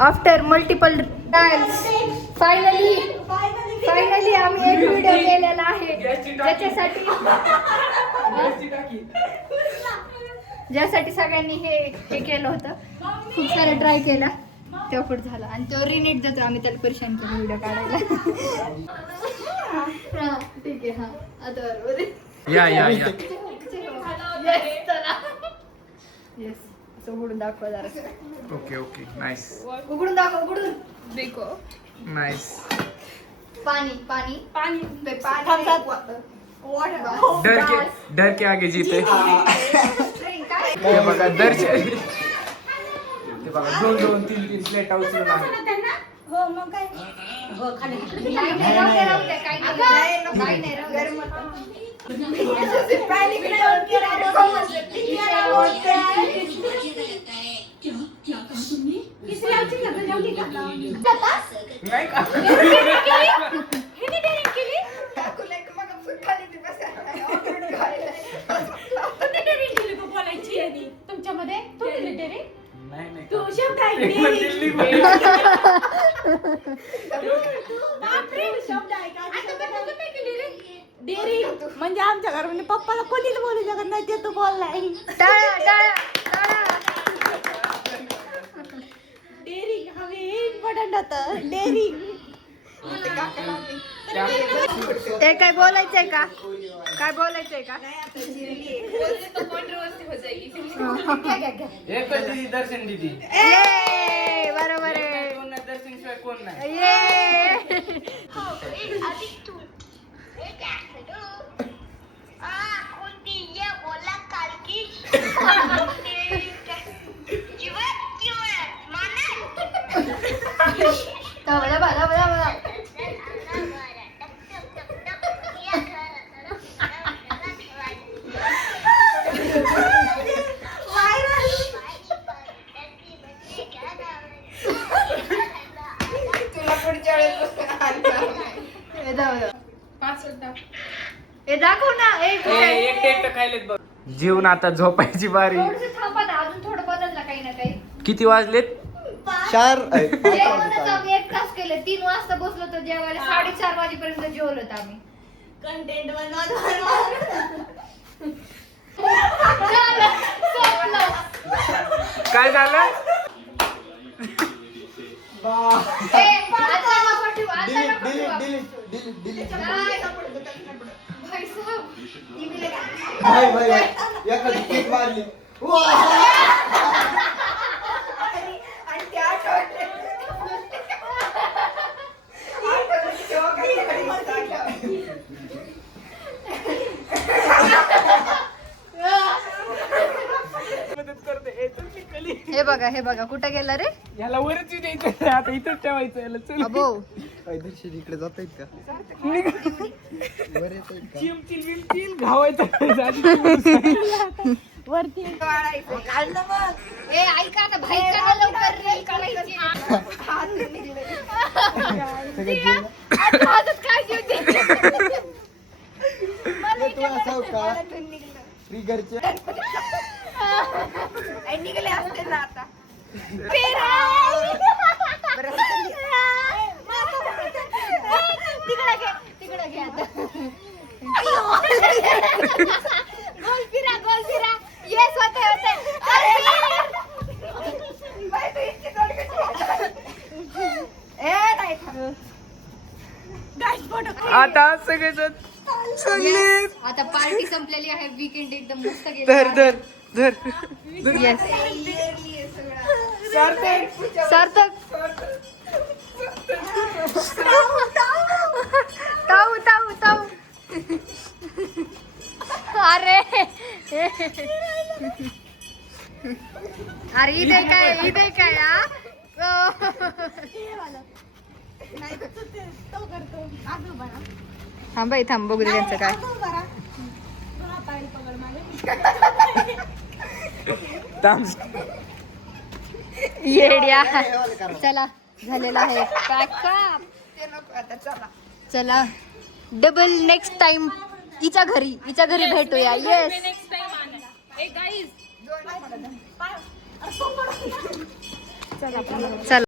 After multiple trials finally आम्ही एक video केलेला आहे ज्यासाठी सगळ्यांनी हे केलं होतं. खूप सारं ट्राय केला तेव्हा पुढे झाला आणि तो रिनेट देतो आम्ही त्याला परेशान केलं व्हिडिओ काढायला. ठीक आहे. हा आता बरोबर या येस असं उघडून दाखवा जरा. Okay nice. उघडून दाखव उघडून देखो. नाइस. पानी डर के आगे जीते. हे बघा दर्शन. हे बघा 2-3 प्लेट उचलून आहे. हो मग काय हो खाली नाही तुमच्यामध्ये तू शब्द डेअरी म्हणजे आमच्या घरामध्ये पप्पाला कोणीच बोलू शकत नाही ते तू बोललाय. डेअरी हवे इम्पॉर्टंट होतं डेअरी. ते काय बोलायचंय का दर्शन दीदी बरोबर आहे. दर्शन शिवाय कोण नाही. जीवन आता झोपायची बारी. अजून थोडं बदलला काही ना काही. किती वाजलेत? 4. आम्ही 1 तास केले. 3 वाजता बसलो तर जेवायला 4:30 वाजेपर्यंत जेवलो आम्ही. कंटेंट काय झालं? हे बघा कुठे गेला रे. याला वरच द्यायचं आता इथंच ठेवायचं याला. चल अबो इकडे जात आहेत का चिमचिल घावायचं वरती ऐका आता बाहेर काढा लवकर रील काढायची. हातात काय जीव दे. निघले असते ना आता. तिकडे घे आता. गोल फिरा येस होते आता सगळेजण आता पार्टी संपलेली आहे. वीकेंड एकदम मस्त गेली. धर येस सार्थक ताऊ अरे इथे काय थांब बघू दे त्यांचं काय. येड्या चला झालेला आहे चला डबल नेक्स्ट टाइम हिच्या घरी भेटूया. येस चला